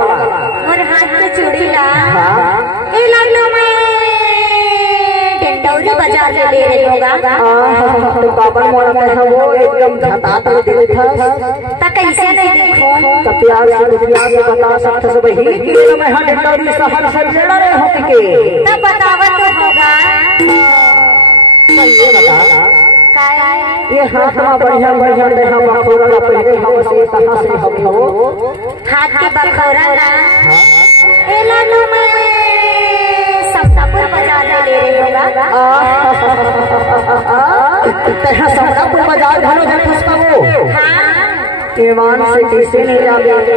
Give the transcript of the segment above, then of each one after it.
और हाथ में चूड़ी ला ए लालो मैं टेंडौरी बाजार से ले रही होगा तो बाबा मोड़ा में है वो एकदम झटा तो दिल था ता कैसे नहीं देखो तो प्यार से बता सकते सब ही कि मैं हां टेंडौरी शहर से लेड़ा रहे हो के तब बतावा तो होगा ये बता काय ये हाथ में बढ़िया बढ़िया देहा बखोरा पहले हम से कहां से हम हो हाथ के बखोरा ना ए लालो मैं सबपुर बाजार से ले रही होगा तेरा सबपुर बाजार घरो झटस का वो हां ईमान से कैसे नहीं जावे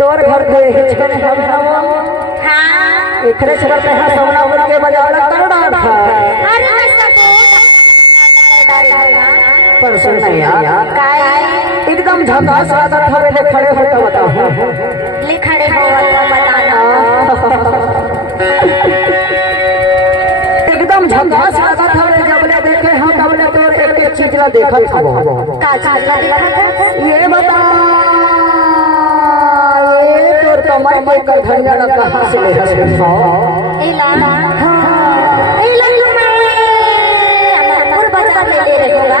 तोर घर के हिचकन हम हो हां इतने छड़ तेरा सोनापुर के बाजार कर डाल था अरे पर सुन नहीं यार काय एकदम झकास आदत हवे ले खड़े हो तो बताओ ले खड़े हो तो बताना एकदम झकास आदत हवे जब ले देखे हम तब ले तो एक एक चीज ला देखत हबो का चीज ला देखत ये बता ये तोर कमर के करधनिया ना कहां से ले हसे हो ए ला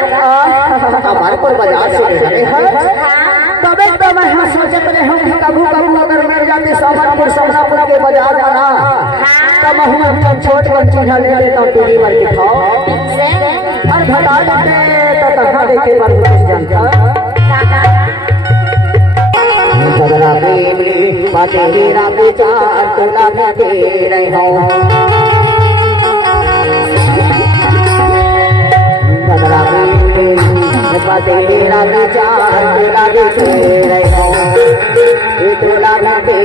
हमारे पर बाजार से ले रहे हैं तबे तो मैं हम सोचत रहे हम कबू कबू अगर मिल जाते सामानपुर सोनापुर के बाजार जाना तब हम छोट बन चीज ले लेता टीवी पर दिखाओ और घटा देते तो कहां देखे पर जानता जगरा बेली बाटे हीरा बेचार तोला में दे रहे हो जगरा तेरा विचार तेरा दे रहे हो तोला दे